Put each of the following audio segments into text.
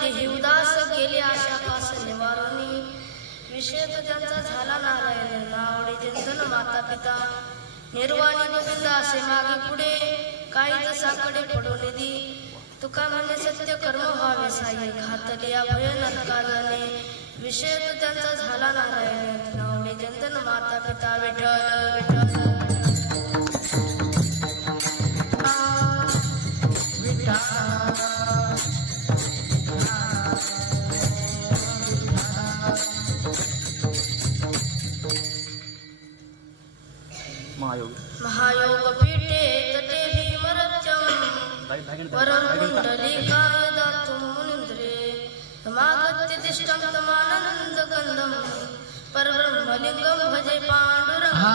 देही उदास गेले आशा पास निवारणी विषय त्यांचा झाला नारायण नावडे चिंतन माता पिता निर्वाणी गोविंद असे मागे पुढे काही जसाकडे पडू निधी तुका म्हणे सत्य कर्म व्हावे साई घातले अभय नरकाने विषय त्यांचा झाला नारायण नावडे चिंतन माता पिता विठ्ठल विठ्ठल महायोग पीठे तटे भीमरत्यम परम कुंडलिकाय दातुं मुनिन्द्रे समागत्य तमानंद गंधम परब्रह्मलिंगम भजे पांडुरंग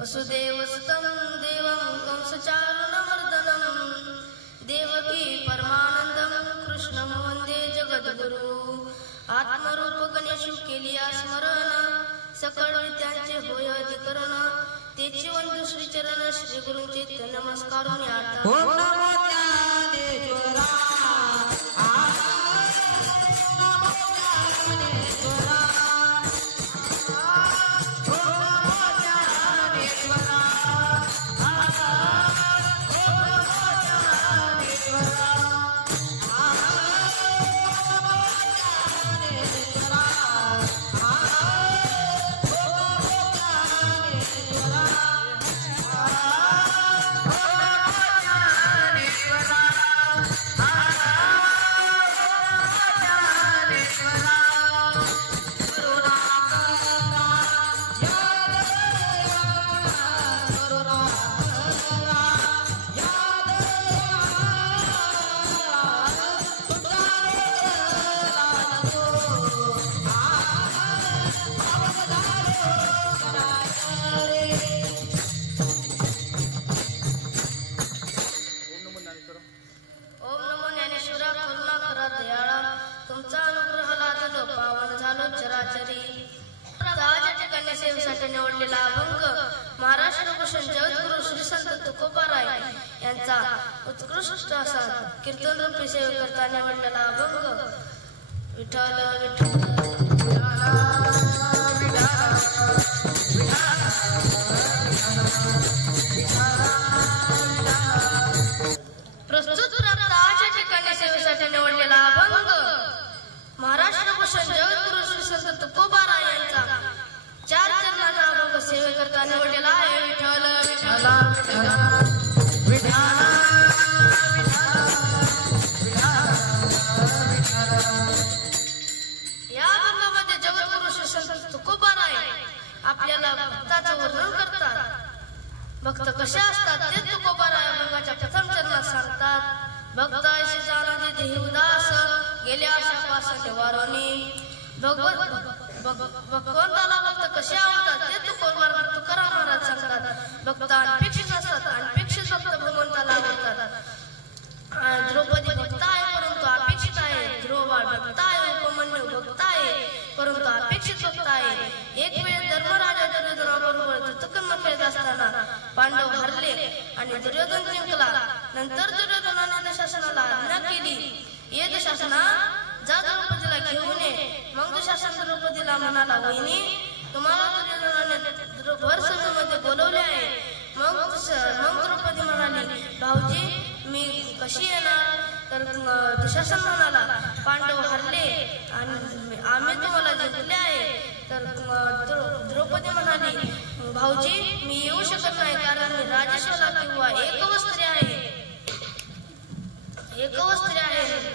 वसुदेवस्तं देवं कंसचारुणमर्दनं देवकी परमानंदं कृष्णं वंदे जगद्गुरु आत्मरूप गणेशु केलिया स्मरण सकळ त्यांचे होय अधिकरण तेची वंदू श्री चरण श्री गुरुंचे नमस्कारून आता ओम नमो ज्ञानेश्वरा Bye. यांचा उत्कृष्ट असा कीर्तन रूपी सेवा करता निवडलेला अभंग विठ्ठल प्रस्तुत प्राप्त आजच्या ठिकाणी सेवेसाठी निवडलेला अभंग महाराष्ट्र भूषण जगद्गुरु श्री संत तुकोबाराय यांचा 4 चरणाचा अभंग सेवेकरता निवडलेला आहे. विठ्ठल या अभंगामध्ये जगद्गुरु श्री संत तुकोबाराय आपल्याला भक्ताचं वर्णन करतात. भक्त कसे असतात ते तुकोबाराय अभंगाच्या प्रथम चरणात सांगतात. भक्त ऐसे जाणारे देही उदास गेल्या आशापास निवारणी. भगवंताला भक्त कसे आवडतात ते तुकाराम महाराज सांगतात. भक्त अनपेक्षित असतात, अनपेक्षित भक्त भगवंताला आवडतात. द्रौपदी भक्त आहे परंतु अपेक्षित आहे. ध्रुवबाळ भक्त आहे, उपमन्यू भक्त आहे परंतु अपेक्षित भक्त आहे. एक वेळ धर्मराजा दुर्योधनाबरोबर धृतकर्म खेळत असताना पांडव हरले आणि दुर्योधन जिंकला. नंतर दुर्योधनाने दुःशासनाला आज्ञा केली, ये दुःशासना जा द्रौपदीला घेऊन ये. मग दुःशासन द्रौपदीला म्हणाला, वहिनी तुम्हाला दुर्योधनाने भर सभेमध्ये बोलवले आहे. मग द्रौपदी म्हणाली, भाऊजी मी कशी येणार. तर दुःशासन म्हणाला, पांडव हरले आणि आम्ही तुम्हाला जिंकले आहे. तर द्रौपदी म्हणाली, भाऊजी मी येऊ शकत नाही कारण मी राजेश्वला किंवा एकवस्त्री आहे.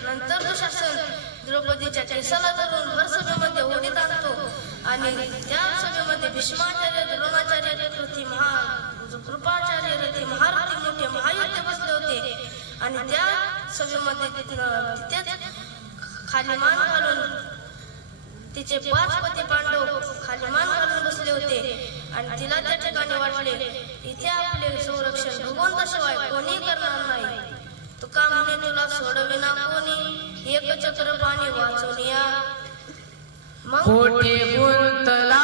नंतर दुःशासन द्रौपदीच्या केसाला धरून भर सभेमध्ये ओढीत आणतो आणि त्या सभेमध्ये भीष्माचार्य, द्रोणाचार्य, कृपाचार्य, रथी महारथी मोठे महायुद्ध बसले होते. आणि त्या सभेमध्ये खाली मान घालून तिचे 5 पती पांडव खाली मान घालून बसले होते. आणि तिला त्या ठिकाणी वाटले इथे आपले संरक्षण भगवंताशिवाय कोणी करणार नाही. तुका म्हणे तुला सोडविना कोणी, एक चक्र पाणी वाचून या. मग कोटी गुंतला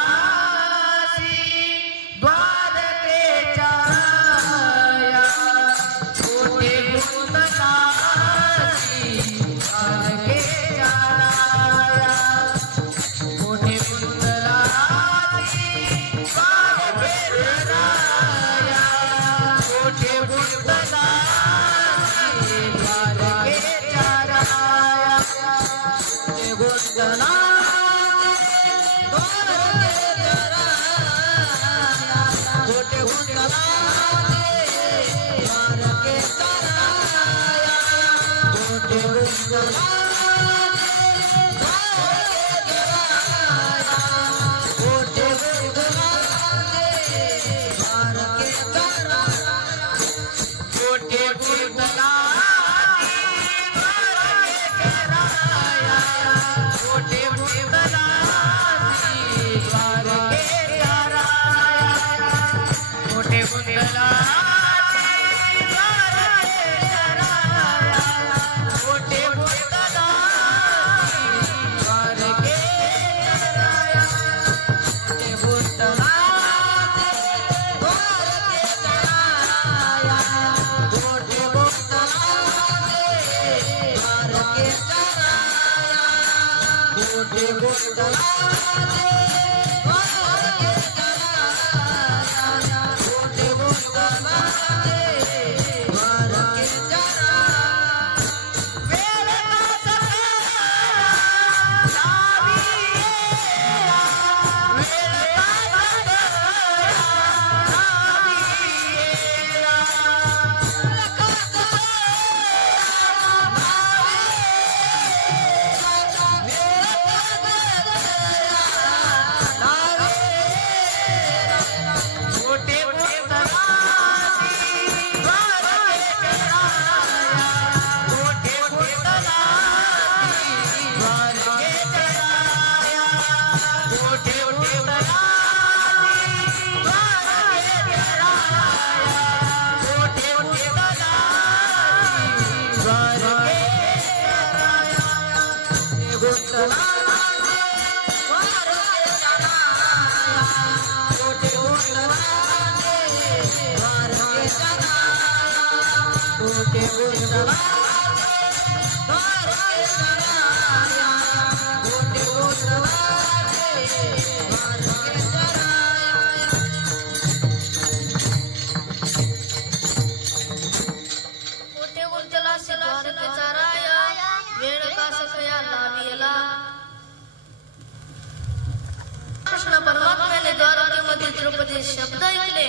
त्याचे शब्द ऐकले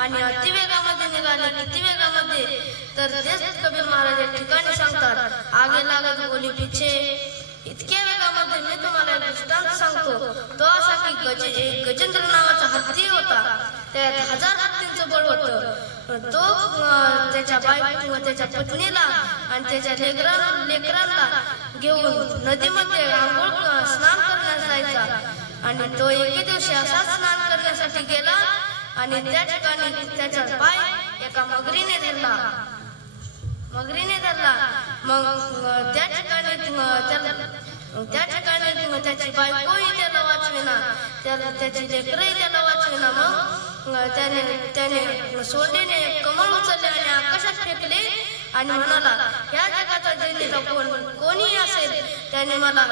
आणि अतिवेगामध्ये निघाले. किती वेगामध्ये तर तेच कबीर महाराज या ठिकाणी सांगतात, आगे लागत गोली पिछे. इतक्या वेगामध्ये मी तुम्हाला एक दृष्टांत सांगतो. तो असा की एक गजेंद्र नावाचा हत्ती होता. त्यात 1000 हत्तींचं बळ होतं. तो त्याच्या त्याच्या पत्नीला आणि त्याच्या लेकरांना घेऊन नदीमध्ये आंघोळ स्नान करण्यास जायचा. आणि तो एके दिवशी असा स्नान करण्यासाठी गेला आणि त्या ठिकाणी त्याचा पाय एका मगरीने धरला. मग त्या ठिकाणी त्याची बायकोही त्याला वाचविना, त्याची लेकरही त्याला वाचविना. मग त्याने सोंडीने कमळ उचलले आणि आकाशात फेकले आणि म्हणाला, ह्या जगाचा जनिता कोणी असेल त्याने मला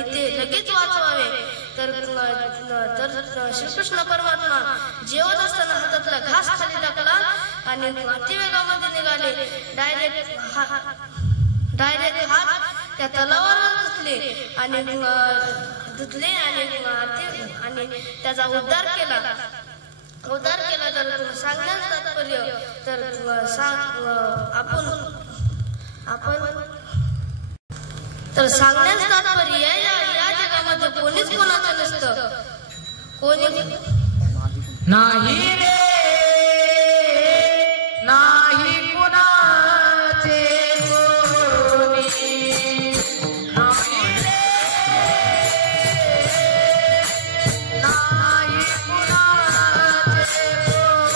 इथे लगेच वाचवावे. तर श्रीकृष्ण परमात्मा जेवत असताना हातातला घास खाली टाकला आणि अतिवेगामध्ये निघाले. डायरेक्ट हात त्या तलावाला धुतले आणि त्याचा उद्धार केला. तर सांगण्याचं तात्पर्य तर सांगण्याचं तात्पर्य या जगामध्ये कोणीच कोणाचं नसतं. कोणी नाही रे, नाही कुणाचे कोणी. नाही रे, नाही कुणाचे कोणी.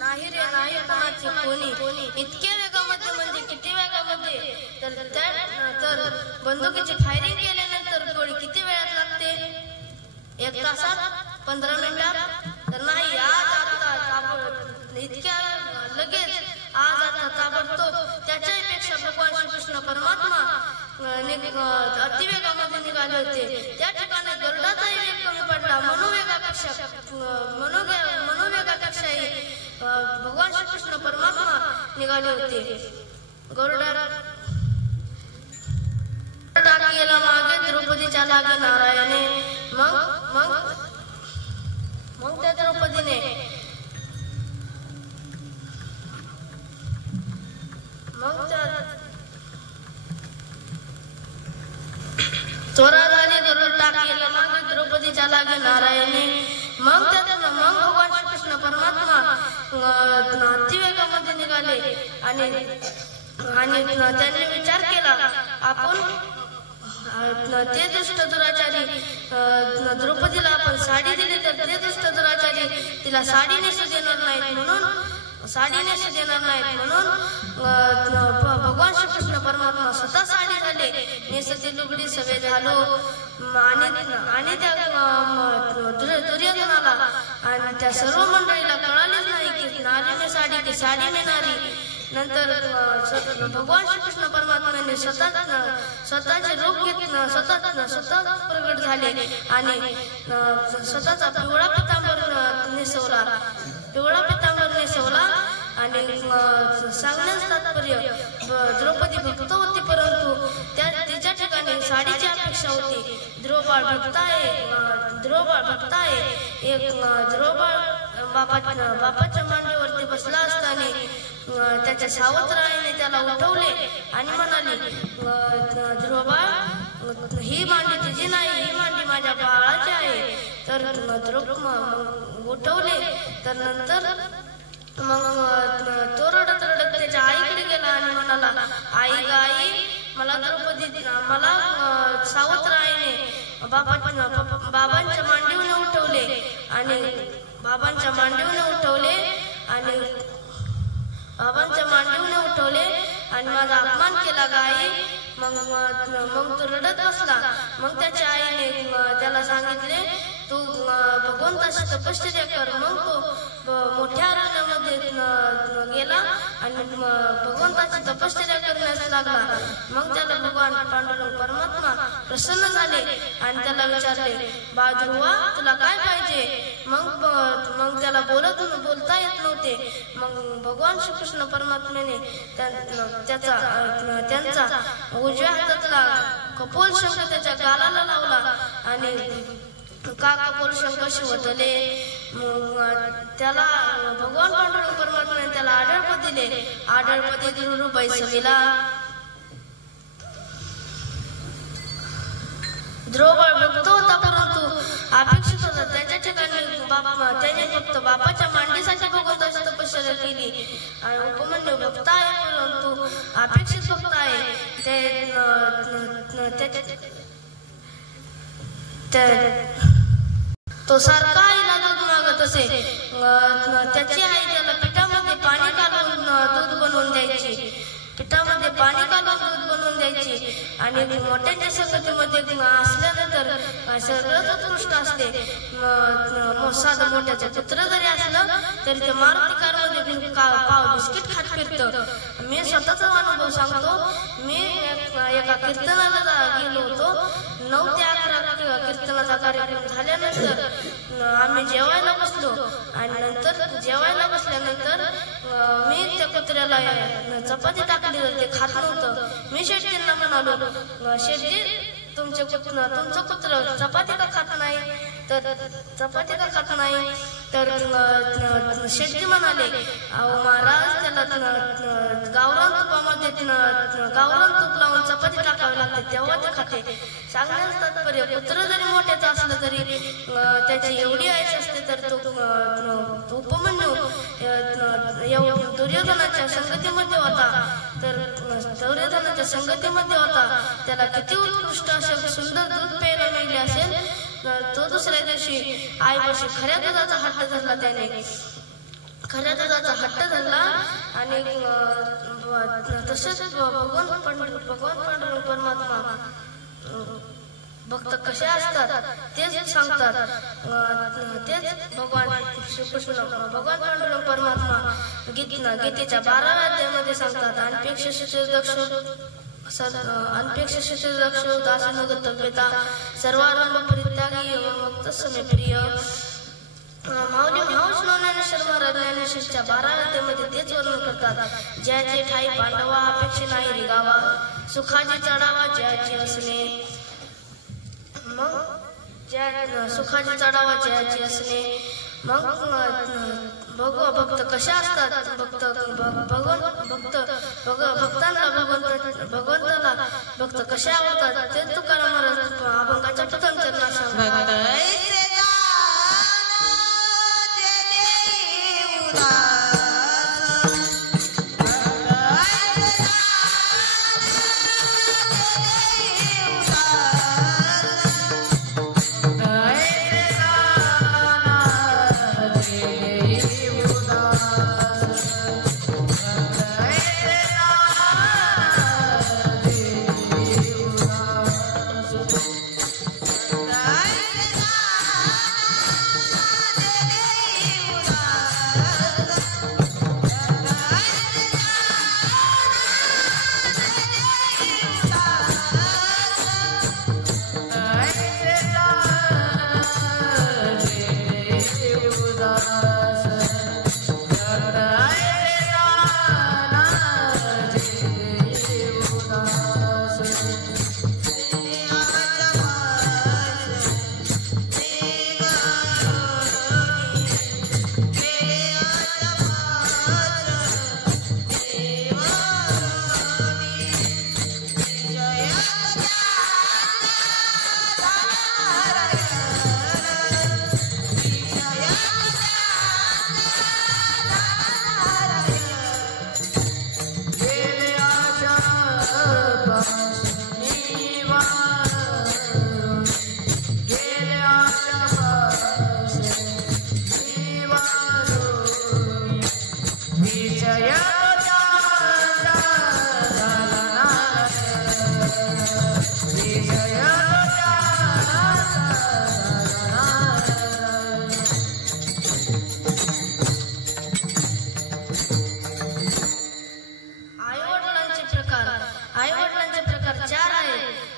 नाही रे, नाही कुणाचे कोणी. नाही इतक्या वेगामध्ये म्हणजे किती वेगामध्ये तर बंदुकीची फायरिंग केल्यानंतर गोळी किती वेळात लागते? 1 तासात, 15 मिनिटात? तर नाही, आज आता इतक्या लगेच आज आता ताबडतोब. त्याच्यापेक्षा भगवान श्रीकृष्ण परमात्मा अतिवेगामध्ये निघाले होते. त्या ठिकाणी गरुडाचाही वेग कमी पडला. मनोवेगापेक्षाही भगवान श्रीकृष्ण परमात्मा निघाले होते. गरुडा केला मागे द्रौपदीच्या लागे नारायणे. मग त्या द्रौपदीने चोरा झाली. गरुड टाकेला मागे द्रौपदीच्या लागे नारायणे. मग भगवान श्रीकृष्ण परमात्मा अतिवेगामध्ये निघाले आणि त्यांनी विचार केला, आपण ते दुष्ट दुराचारी द्रौपदीला आपण साडी दिली तर ते दुष्ट दुराचारी तिला साडी नेसू देणार नाहीत म्हणून भगवान श्रीकृष्ण परमात्मा स्वतः साडी झाले, नेसती लुगडी सवे झालो. आणि त्या दुर्योधनाला आणि त्या सर्व मंडळीला कळालेच नाही की नारी में साडी की साडी में नारी. नंतर भगवान श्रीकृष्ण परमात्म्याने स्वतःचे रूप घेतले, स्वतः प्रगट झाले आणि स्वतःचा पिवळा पितांबर नेसवला आणि सांगण्याचं तात्पर्य द्रौपदी भक्त होती, परंतु तिच्या ठिकाणी ठिकाणी साडीची अपेक्षा होती. ध्रुवबाळ भक्ताय एक ध्रुवबाळ बापाच्या मांडीवरती बसला असताना त्याच्या सावत्राईने त्याला उठवले आणि म्हणाले, ध्रुवबाळ ही मांडी तुझी नाही, ही मांडी माझ्या बाळाची आहे. तर ध्रुव उठवले. तर नंतर मग तो रडत रडत त्याच्या आईकडे गेला आणि म्हणाला, आई ग आई, मला सावत्राईने बाबांच्या मांडीवने उठवले आणि बाबांच्या मांडीवने उठवले आणि माझा अपमान केला गाई. मग तो रडत बसला. मग त्याच्या आईने त्याला सांगितले, तू भगवंताची तपश्चर्या कर. मग तो मोठ्या अरण्यामध्ये गेला आणि भगवंताची तपश्चर्या करण्यास लागला. मग त्याला भगवान पांडुरंग परमात्मा प्रसन्न झाले आणि त्याला विचारले, बाळ ध्रुवा, तुला काय पाहिजे? मग त्याला बोलता येत नव्हते. मग भगवान श्रीकृष्ण परमात्म्याने त्यांचा उजव्या हातातला कपोल शंख त्याच्या गालाला लावला आणि कपोल शंख शिवतले. त्याला भगवान पांडुरंग परमात्म्याने त्याला आढळपद दिले. आढळपदी ध्रुवबाई समीला. ध्रुवबाळ भक्त होता, परंतु अपेक्षित होता. त्याच्या ठिकाणी त्याने फक्त बापाच्या मांडीसाठी भगवंताची तपश्चर्या केली. उपमन्यू भक्त आहे, परंतु अपेक्षित भक्त आहे. तो सारखा आईला दूध मागत असे. त्याची आई त्याला पिठामध्ये पाणी घालून दूध बनवून द्यायची. आणि मोठ्यांच्या संगतीमध्ये असल्यानंतर सगळंच उत्कृष्ट असते. साधं मोठ्याचं कुत्र जरी असलं तरी ते मारुती कारमध्ये पाव बिस्किट खात फिरतं. मी स्वतःचा अनुभव सांगतो. मी एका कीर्तनाला गेलो होतो. 9 ते 11 कीर्तनाचा कार्यक्रम झाल्यानंतर आम्ही जेवायला बसलो आणि नंतर जेवायला बसल्यानंतर मी त्या कुत्र्याला चपाती टाकली तर ते खात नव्हतं. मी शेटजींना म्हणालो, शेटजी, तुमचं कुत्र चपाती का खात नाही? तर शेटजी म्हणाले, अहो महाराज, त्याला गावरान तूप लावून चपाती टाकावी लागते, तेव्हा ते खाते. सांगण्याचं तात्पर्य, कुत्र जरी मोठ्याचं असलं तरी त्याची एवढी आईच असते. तर तो उपमन्यू दुर्योधनाच्या संगतीमध्ये होता. त्याला किती उत्कृष्ट असे सुंदर दूध प्यायला मिळले असेल. तो दुसऱ्या दिवशी आईपाशी खऱ्या दुधाचा हट्ट धरला आणि तसेच भगवान पांडुरंग परमात्मा भक्त कसे असतात तेच सांगतात. तेच भगवान श्रीकृष्ण भगवान पांडुरंग परमात्मा गीतेच्या 12व्या अध्यायामध्ये सांगतात. अनपेक्ष दासनगतव्यता सर्वारंभ परित्यागी मग तत्समे प्रिय. माऊली महावंश ज्ञानेश्वर महाराज ज्ञानेश्वरच्या 12व्या अध्यायामध्ये तेच वर्णन करतात. ज्याचे ठाई पांडवा अपेक्षा नाही रिगावा, सुखाची चढावा ज्याची असणे. मग सुखाची चढावा ज्याची असणे. मग भक्त कशा असतात? भगवंताला भक्त कशा आवडतात ते तुकाराम महाराज अभंगाच्या प्रथम चरणात सांगतात.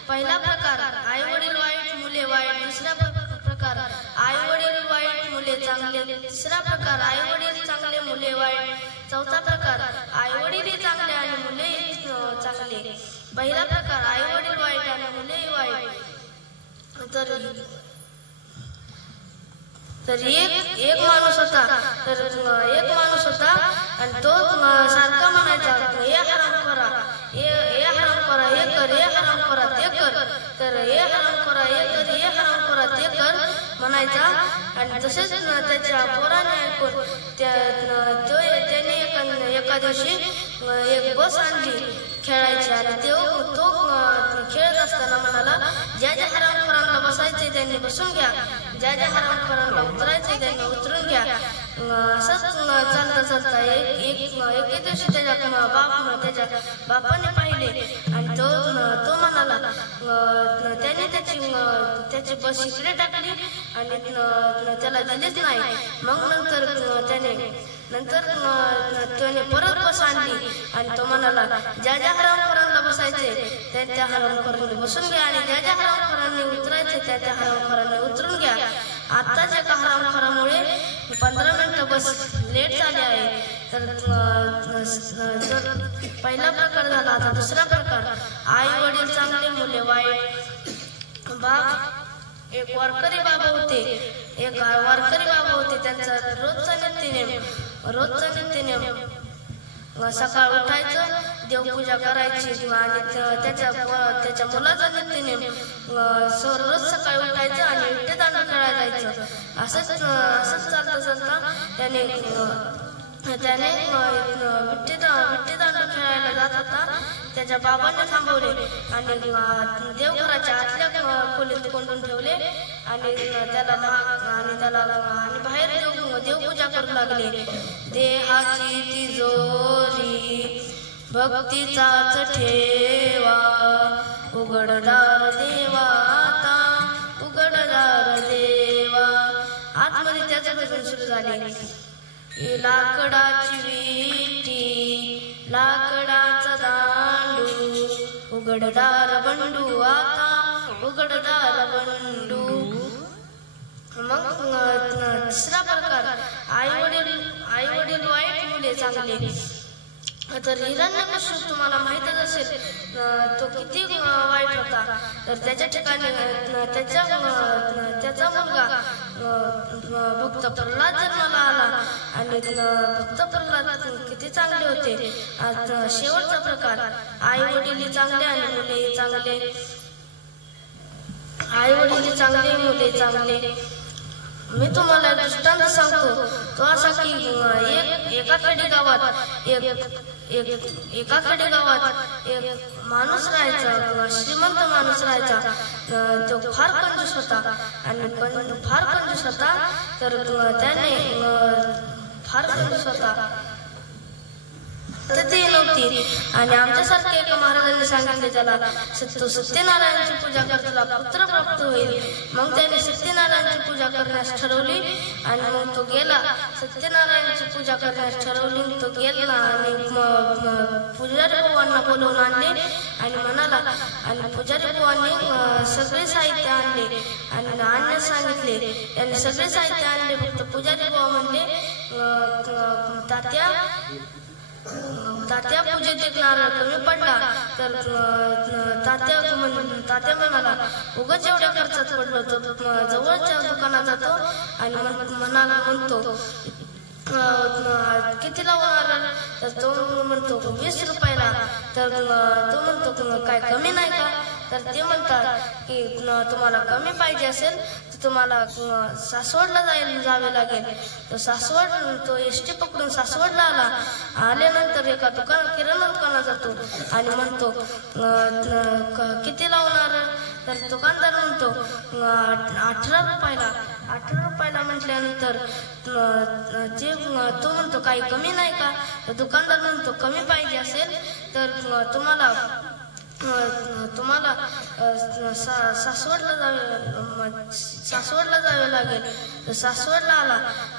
पहिला प्रकार आई वडील वाईट मुले वाईट, दुसरा प्रकार आई वडील वाईट मुले चांगले, तिसरा प्रकार आई वडील चांगले मुले वाईट, चौथा प्रकार आई वडील चांगले आणि मुले चांगले, पहिला प्रकार आई वडील वाईट आणि मुले वाईट. तर एक माणूस होता आणि तो सारखा म्हणायचा हे हराम करा, हे हराम करा, हे कर, हे हराम करा, ते कर. तर हे हराम करा, हे कर, हे हराम करा, ते कर म्हणायचा. आणि तसेच त्याच्या पोराने ऐकून त्याने एका दिवशी एक बस आणली खेळायची आणि तो खेळत असताना म्हणाला ज्या ज्या हरामखोरांना बसायचे त्यांनी बसून घ्या, ज्या ज्या हरामखोरांना उतरायचे त्यांनी उतरून घ्या. असंच चालता एके दिवशी त्याच्या बापाने पाहिले आणि तो म्हणाला त्याने त्याची बस इकडे टाकली आणि त्याला दिलीच नाही. मग नंतर त्याने परत बस आणली आणि तो म्हणाला ज्या ज्या हरामखोरांना बसायचे त्या हरामखोरांनी बसून घ्या आणि ज्या ज्या हरामखोरांनी उतरायचे त्या हरामखोरांनी उतरून घ्या. आत्ताच्या एका हरामखोरामुळे 15 मिनिटं बस लेट झाले आहे. तर पहिला प्रकार झाला. आता दुसरा प्रकार आई वडील चांगले मुले वाईट. एक वारकरी बाबा होते त्यांचा रोजचा नित्यनेम सकाळ उठायचं, देवपूजा करायची आणि त्याच्या मुलाचा नित्यनेम रोज सकाळी उठायचं आणि विट्टेदांडू खेळायला जायचं. असंच चालता त्याने विट्टेदांडू खेळायला जात होता. त्याच्या बाबांना थांबवले आणि देवघराच्या आतल्या खोलीत कोंडून ठेवले आणि त्याला बाहेर देवपूजा करू लागले. देहाची तिजोरी भक्तीचाच ठेवा, उघडदार देवा आता उघडदार देवा. आतमध्ये त्याचे भजन सुरू झाले. लाकडाची विटी लाकडाचा दांडू, उघडदार बंडू आता उघडदार बंडू. मग तिसरा प्रकार आई वडील वाईट मुले चांगले. तर हिरण्यकश्यप तुम्हाला माहितच असेल तो किती वाईट होता. तर त्याच्या ठिकाणी त्याचा मुलगा भक्त प्रल्हाद जन्माला आला आणि भक्त प्रल्हाद किती चांगले होते. शेवटचा प्रकार आई वडील चांगले आणि मुले चांगले. आई वडील चांगले मुले चांगले. मी तुम्हाला एक दृष्टांत सांगतो. तो असा की एका खेडेगावात एक माणूस राहायचा, श्रीमंत माणूस राहायचा. तो फार कंजूस होता आणि फार कंजूस होता. तर त्याने फार कंजूस होता तर ती नव्हती. आणि आमच्यासारख्या एका महाराजांनी सांगितले त्याला तो सत्यनारायणची पूजा करताना पुत्र प्राप्त होईल. मग त्याने सत्यनारायणची पूजा करण्यास ठरवली आणि मग तो गेला. सत्यनारायणची पूजा करण्यास ठरवली, तो गेला आणि पुजारी बुवांना बोलवून आणले आणि म्हणाला. आणि पुजारी बुवांनी सगळे साहित्य आणले आणि आणण्यास सांगितले. त्यांनी सगळे साहित्य आणले. फक्त पुजारी बुवा म्हणले तात्या पूजेत एक नारळ कमी पडला. तर तात्या म्हणाला उगाच एवढ्या खर्चात पडलो. तो जवळच्या दुकानात जातो आणि म्हणतो कितीला होणार. तर तो म्हणतो 20 रुपयाला. तर तो म्हणतो काय कमी नाही का. तर ते म्हणतात की तुम्हाला कमी पाहिजे असेल तर तुम्हाला सासवडला जावे लागेल. तर सासवड तो एसटी पकडून सासवडला आल्यानंतर एका किराणा दुकानात जातो आणि म्हणतो किती लावणार. तर दुकानदार म्हणतो 18 रुपयाला. 18 रुपयाला म्हटल्यानंतर ते तो म्हणतो काही कमी नाही का. तर दुकानदार म्हणतो कमी पाहिजे असेल तर तुम्हाला सासवडला जावे लागेल. तर सासवडला आला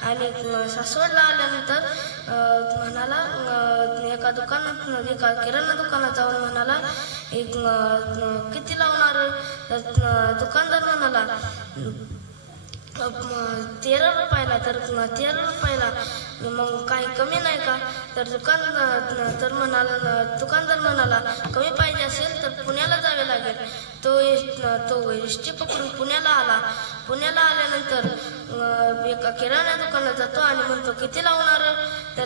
आणि सासवडला आल्यानंतर म्हणाला एका किराणा दुकानात जाऊन म्हणाला किती लावणार. तर दुकानदार म्हणाला 13 रुपयाला. तर 13 रुपयाला मग काही कमी नाही का. तर दुकानदार म्हणाला कमी पाहिजे असेल तर पुण्याला जावे लागेल. तो एसटी पकडून पुण्याला आला. पुण्याला आल्यानंतर एका किराणा दुकानात जातो आणि म्हणतो किती लावणार. तर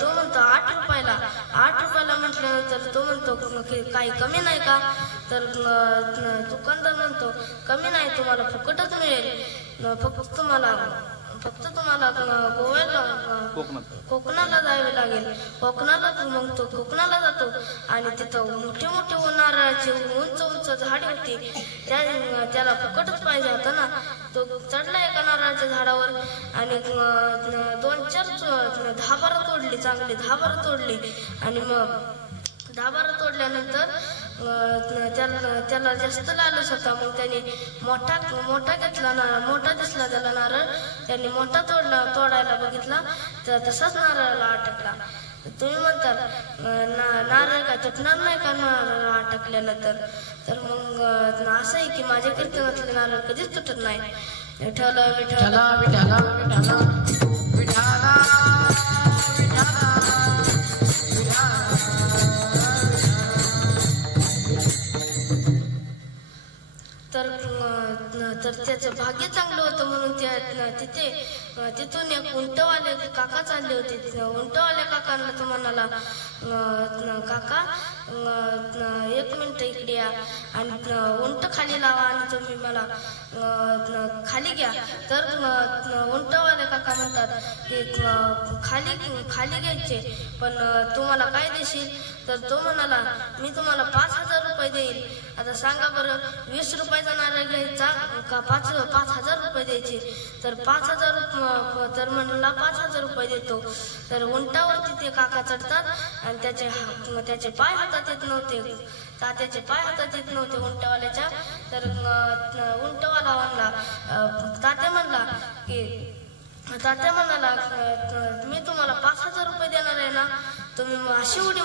तो म्हणतो 8 रुपयाला. 8 रुपयाला म्हटल्यानंतर तो म्हणतो काही कमी नाही का. तर दुकानदार म्हणतो कमी नाही, तुम्हाला फुकटच मिळेल. फक्त तुम्हाला गोव्याला कोकणाला जावे लागेल. मग तो कोकणाला जातो आणि तिथं मोठे मोठे नारळाचे उंच उंच झाड होती. त्याला फुकटच पाहिजे होता ना. तो चढला एका नारळाच्या झाडावर आणि 2-4 10-12 तोडली. चांगली 10-12 तोडली आणि मग 10-12 तोडल्यानंतर त्याला जास्त लालच होता. मग त्याने मोठा घेतला. मोठा दिसला त्याला नारळ. त्याने मोठा तोडायला बघितला तर तसाच नारळाला अटकला. तुम्ही म्हणताल नारळ काय तुटणार नाही का नारळ अटकल्यानंतर. तर मग असं आहे की माझ्या कीर्तनातले नारळ कधीच तुटत नाही. विठ्ठल विठ्ठल विठ्ठल विठ्ठल विठ्ठल तर त्याचं भाग्य चांगलं होतं म्हणून तिथून एक उंटवाले काका चालले होते. उंटवाल्या काकांना तो म्हणाला काका 1 मिनिट इकडे या आणि उंट खाली लावा आणि तुम्ही मला खाली घ्या. तर उंटवाले काका म्हणतात की खाली घ्यायचे पण तुम्हाला काय देशील. तर तो म्हणाला मी तुम्हाला 5,000 रुपये देईल. आता सांगा बरं 20 रुपयाचा नारळ घ्यायचा का 5,000 रुपये द्यायचे. तर 5,000 तर म्हणला 5,000 रुपये देतो. तर उंटावरती ते काका चढतात आणि त्याचे पाय हातात येत नव्हते. तात्याचे पाय हातात येत नव्हते उंटवाल्याच्या. तर उंटवाला म्हणला तात्या म्हणाला मी तुम्हाला 5,000 रुपये देणार आहे ना. तुम्ही अशी उडी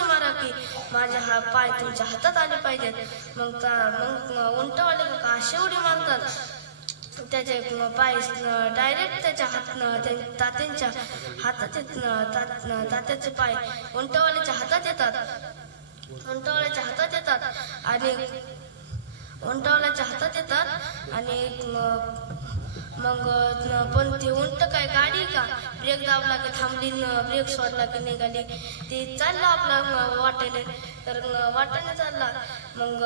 मारा की माझ्या पाय तुमच्या हातात आले पाहिजेत. मग उंटवाले काका अशी उडी मारतात त्याचे पाय डायरेक्ट त्याच्या तात्यांच्या हातात तात्याचे पाय उंटवाल्याच्या हातात येतात. आणि मग पण ते उंट काय गाडी का ब्रेक दाबला की थांबली, ब्रेक सोडला की निघाली. ते चालला आपला वाटेने. तर वाटेने चालला. मग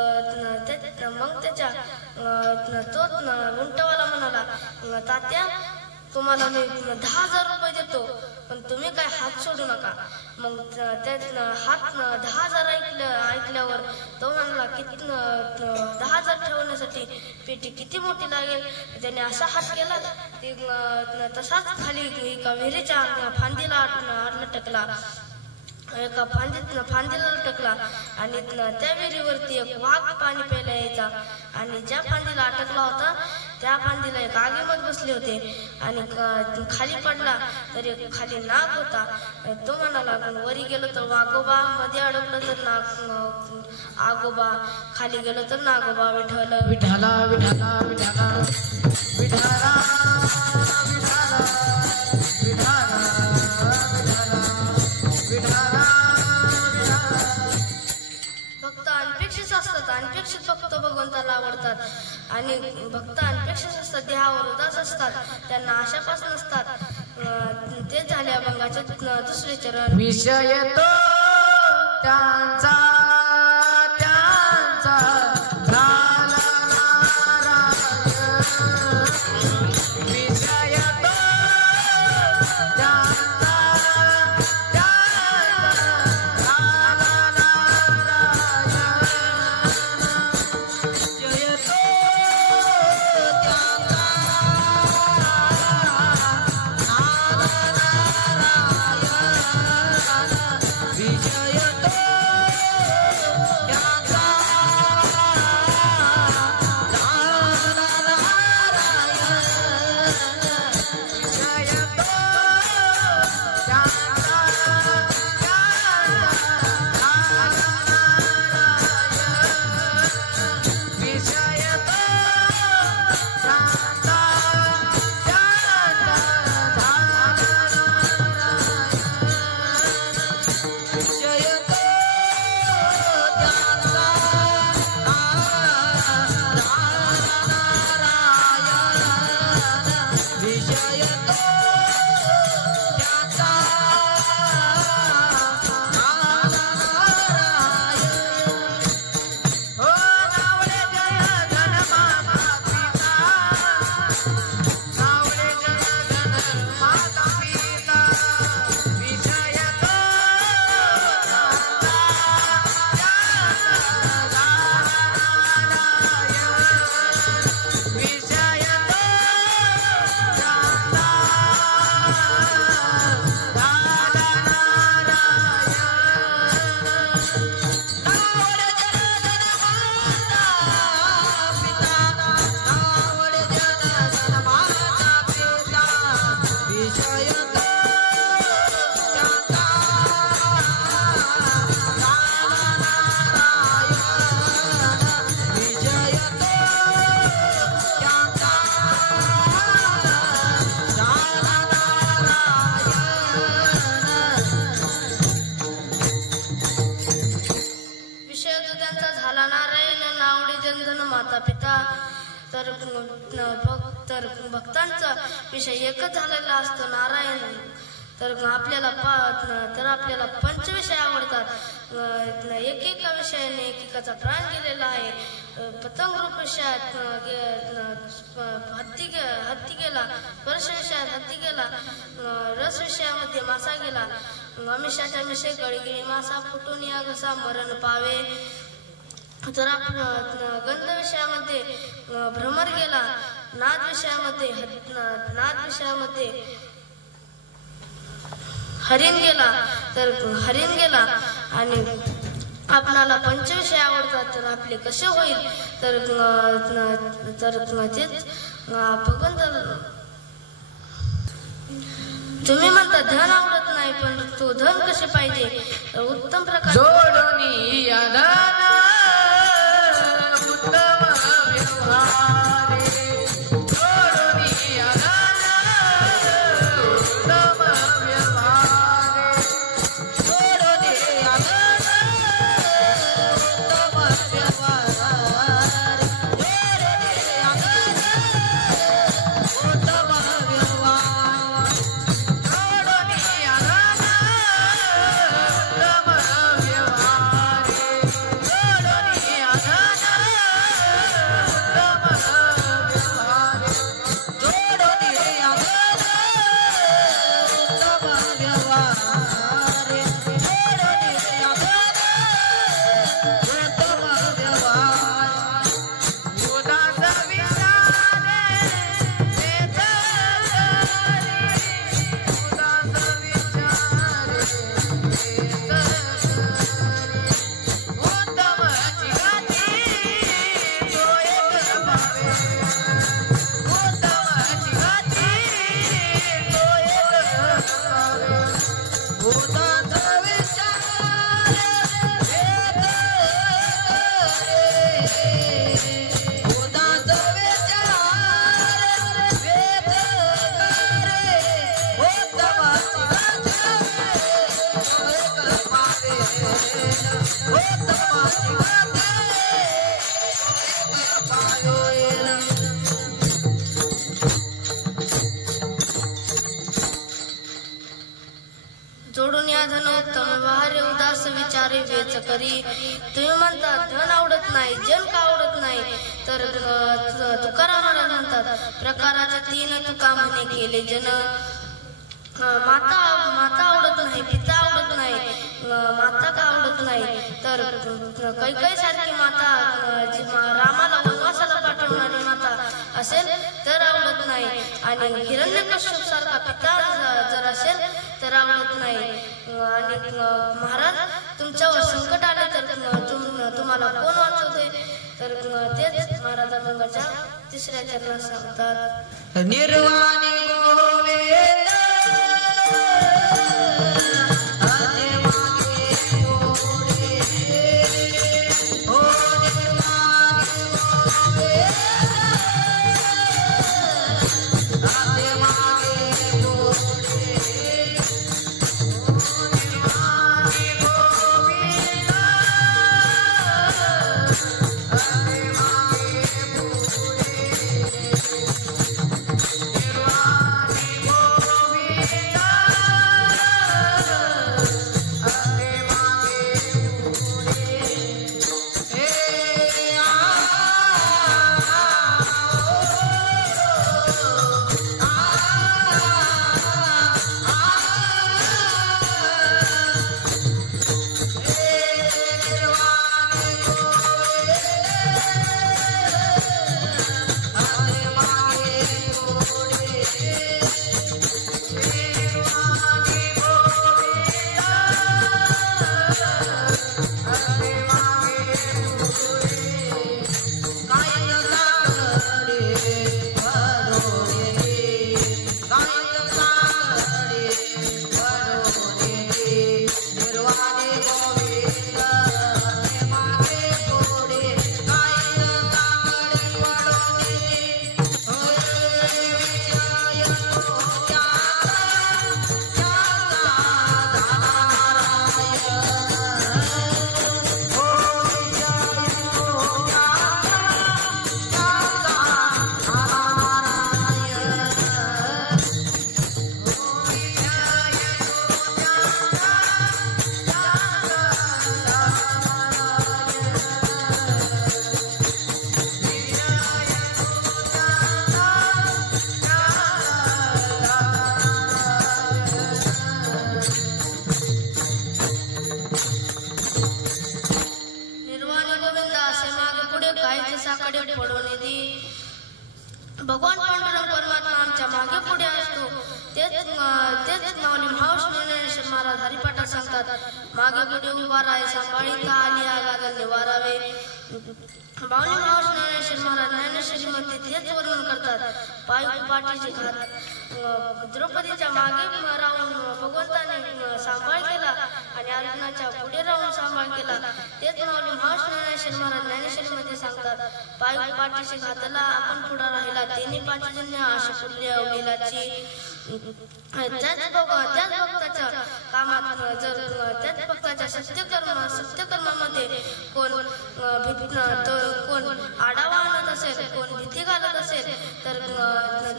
त्याच्या तो उंटवाला म्हणाला तात्या तुम्हाला मी 10,000 रुपये देतो पण तुम्ही काय हात सोडू नका. मग हात 10,000 ऐकल्यावर तो म्हणला किती 10,000 ठेवण्यासाठी पेटी किती मोठी लागेल. त्याने असा हात केला ते तसाच खाली एका विहिरीच्या फांदीला लटकला. एका फांदीला लटकला आणि त्या विहिरीवरती एक वाघ पाणी प्यायला यायचा. आणि ज्या फांदीला अटकला होता त्या फांदीला एक आगीमध्ये बसले होते आणि खाली पडला तर एक खाली नाग होता. तो म्हणाला वरी गेलो तर वाघोबा, मध्ये अडकलं तर नाग आगोबा, खाली गेलो तर नागोबा. विठ्ठल विठ्ठल विठ्ठल विठ्ठल भक्त अनपेक्षित असतात. अनपेक्षित भक्त भगवंताला आवडतात आणि भक्त अनपेक्षित असतात. देहावर उदास असतात. त्यांना आशापासून नसतात. ते झाले अभंगाचे दुसरे चरण. विषय तो त्यांचा तर भक्तांचा विषय एकच झालेला असतो नारायण. तर आपल्याला पंचविषय आवडतात. एकेका विषयाने एकेकाचा प्राण गेलेला आहे. पतंग रूप विषयात हत्ती गेला, स्पर्श विषयात हत्ती गेला, रस विषयामध्ये मासा गेला, अमिषाच्या मिशे गळीगिळी मासा फुटून या घसा मरण पावे. तर गंध विषयामध्ये भ्रमर गेला, नाद विषयामध्ये हरिण गेला आणि आपणाला पंचविषय आवडतात. तर आपले कसे होईल? तर तेच भगवंत तुम्ही म्हणता धन आवडत नाही, पण तो धन कसे पाहिजे? उत्तम प्रकार जोडणी यादन उत्तम व्यवहारे, जोडणी यादन उत्तम व्यवहारे, जोडणी यादन उत्तम व्यवहारे, जोडणी यादन उत्तम व्यवहारे, जोडणी यादन उत्तम व्यवहारे, जोडणी जोडून या धनोत्तम व्यवहारे उदास विचारे वेच करी. तुम्ही म्हणता धन आवडत नाही, जन का आवडत नाही? तर तुकाराम महाराज म्हणतात प्रकाराच्या तीन तुका म्हणे केले जन. माता आवडत नाही, पिता आवडत नाही. माता का आवडत नाही? तर कैकई सारखी माता, रामाला वनवासाला पाठवणारी माता असेल तर आवडत नाही. आणि हिरण्यकश्यप सारखा पिता जर असेल तर आवडत नाही. आणि महाराज तुमच्यावर संकट आले तर तुम्हाला कोण वाचवते? तर तेच महाराज अभंगाच्या 3ऱ्या चरणात सांगतात. निर्वाणी गोविंद निर्वाणी भगवान पांडुरंग परमात्मा आमच्या मागे पुढे असतो. तेच माऊली महाराज ज्ञानेश्वर महाराज हरिपाठात सांगतात, मागे पुढे उभा राहे सांभाळीता आली आगादा निवारावे. माऊली महाराज ज्ञानेश्वर महाराज ज्ञानेश्वरीमध्ये तेच वर्णन करतात. पाठीची घात द्रौपदीच्या मागे राहून भगवंताने सांभाळ केला आणि अर्जुनाच्या पुढे राहून सांभाळ केला. तेच माऊली महाराज ज्ञानेश्वर महाराज ज्ञानेश्वरीमध्ये सांगतात, पाठीशी घातला आपण पुढे राहिला तिने पाचजन्य आशा पुरली अवलीलाची. त्याच भक्ताच्या कामात त्याच भक्ताच्या सत्यकर्मामध्ये कोण आढावा आणत असेल, कोण भीती घालत असेल तर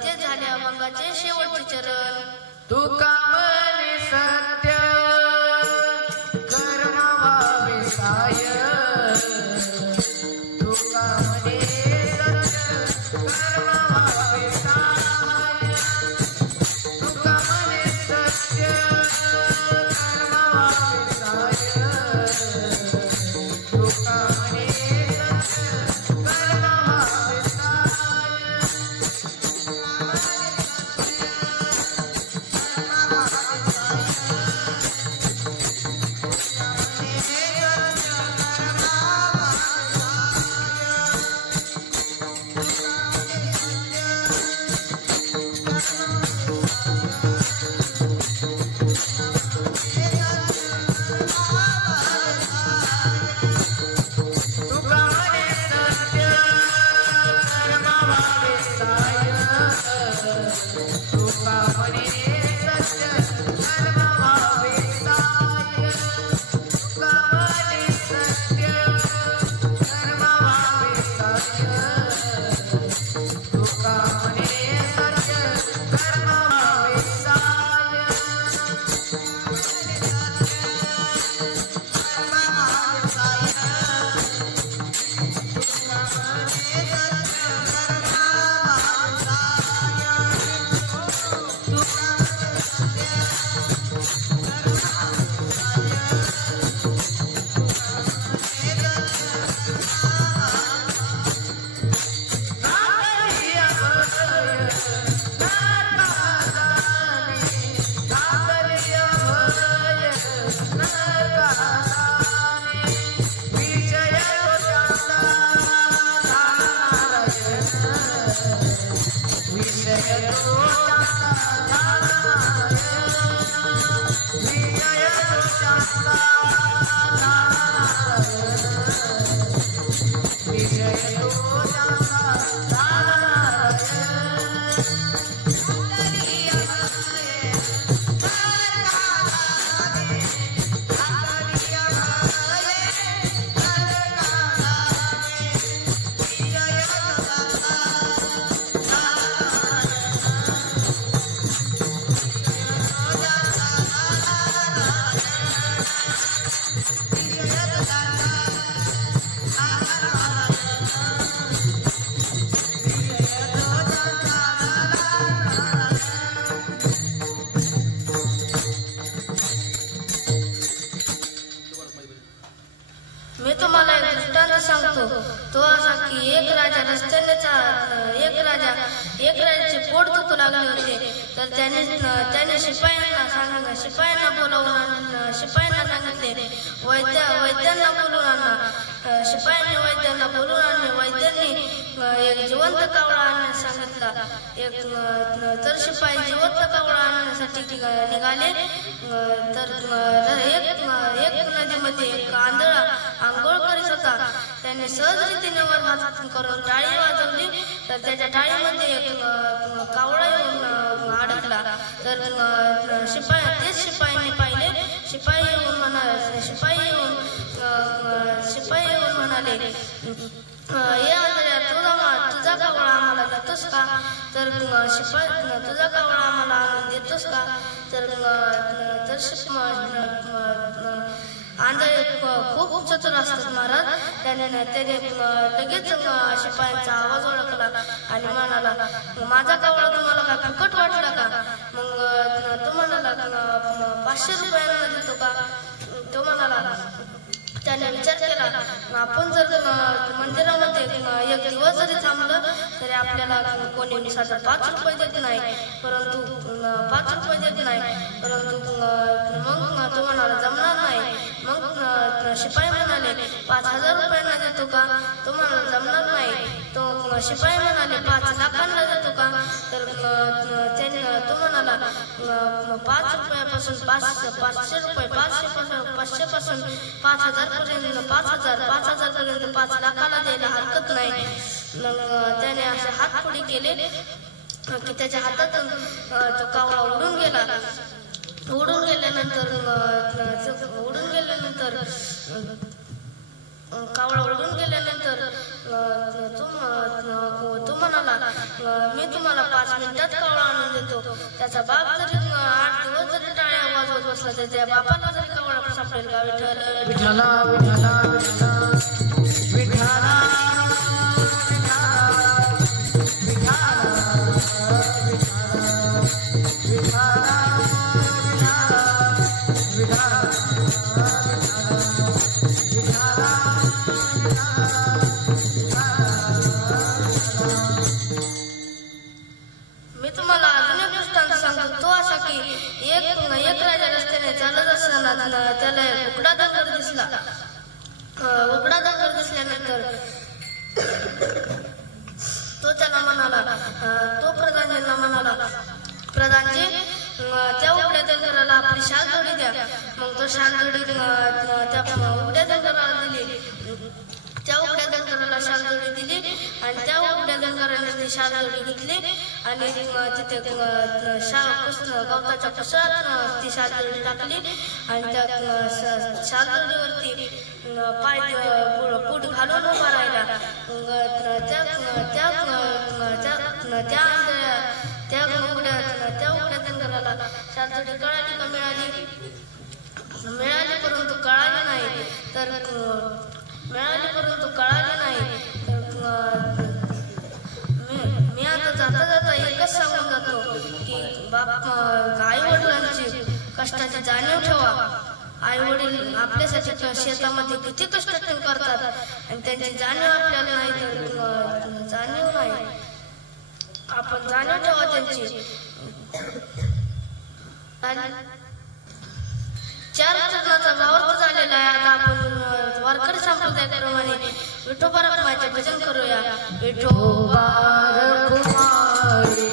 ते झाले अभंगाचे शेवटचे चरण. तुका म्हणे सत्य कर्म व्हावे साय. तुका म्हणे सत्य कर्म व्हावे साय. तुका म्हणे सत्य कर्म व्हावे साय. तुका म्हणे सत्य कर्म व्हावे साय. तो असा की एक राजाचे पोट दुखू लागले होते. तर त्याने शिपायांना सांगितले वैद्यांना बोलून आणा. शिपायांनी वैद्यांना बोलून आणले. वैद्यांनी एक जिवंत कावळा आणण्यास सांगितला. तर शिपाई जिवंत कावळा आणण्यासाठी निघाले. तर एक नदीमध्ये एक आंधळा आंघोळ करीत होता. त्याने सहज रीतीने वर हात करून टाळी वाजवली. तर त्याच्या टाळीमध्ये एक कावळा येऊन अडकला. तर शिपायांनी पाहिले. शिपाई येऊन म्हणाले हे आंधळ्या तुझा कावळा आम्हाला देतोस का? तर तुझा कावळा आम्हाला आणून देतोस का? तर आंधळे खूप चतुर असतात महाराज. त्याने लगेच शिपायांचा आवाज ओळखला आणि म्हणाला माझा कावळा तुम्हाला काय फुकट वाटला का? मग तो म्हणाला 500 रुपयांना देतो का? तो म्हणाला त्याने विचार केला आपण जर मंदिरामध्ये एक दिवस जरी थांबलं तरी आपल्याला कोणी साधा 5 रुपये देत नाही, परंतु 5 रुपये देत नाही, परंतु मग तो म्हणाला जमणार नाही. मग शिपाई म्हणाले 5000 रुपयांना देतो का? तो म्हणाला जमणार नाही. तो शिपाई म्हणाले 5 लाखांना देतो का? तर तो म्हणाला 5 रुपयापासून 500 रुपये 500 पासून 5000 पर्यंत 5000 पर्यंत 5 लाखाला द्यायला हरकत नाही. मग त्याने असे हात पुढे केले की त्याच्या हातातून तो कावळा उडून गेला. उडून गेल्यानंतर कावळा उडून गेल्यानंतर तो म्हणाला मी तुम्हाला 5 मिनिटात कावळा आणून देतो. त्याचा बाप जरी 8 दिवस जरी टाळ्या वाजवत बसला तर त्या बापाला जरी कावळा सापडेल का? विठ्ठल विठ्ठला विठ्ठला विठ्ठला विठ्ठला मी तुम्हाला अजून एक दृष्टांत सांगतो. तो असा की एक राजा रस्त्याने चालत असताना त्याला उघडा डोंगर दिसला. उघडा डोंगर दिसल्यानंतर तो त्याला म्हणाला, तो प्रधानजींना म्हणाला प्रधानजी त्या उघड्या डोंगराला आपली शाल जोडी द्या. मग तो शाल जोडी त्या उघड्या डोंगराला दिली. त्या उघड्या डोंगराला शाल जोडी दिली आणि त्या उघड्या डोंगराने ती शाल जोडी घेतली आणि तिथे गवताच्या कुसात ती शाल जोडी टाकली आणि त्या शाल जोडीवरती पाय पूट घालून उभा राहिला. त्या उघड्या डोंगराला शाल जोडी कळाली का? मिळाली परंतु कळाली नाही. तर मी आता जाता एकच सांगून जातो की आई वडिलांची कष्टाची जाणीव ठेवा. आई वडील आपल्यासाठी शेतामध्ये किती कष्ट करतात आणि त्यांची जाणीव आपल्याला नाही. जाणीव नाही, आपण जाणीव ठेवा त्यांची. 4 चरणाचा भावार्थ झालेला आहे. आता आपण वारकरी संप्रदायाप्रमाणे विठोबा रखुमाईचे भजन करूया. विठोबा रखुमाई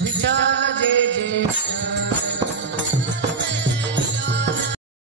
विठ्ठल जय जय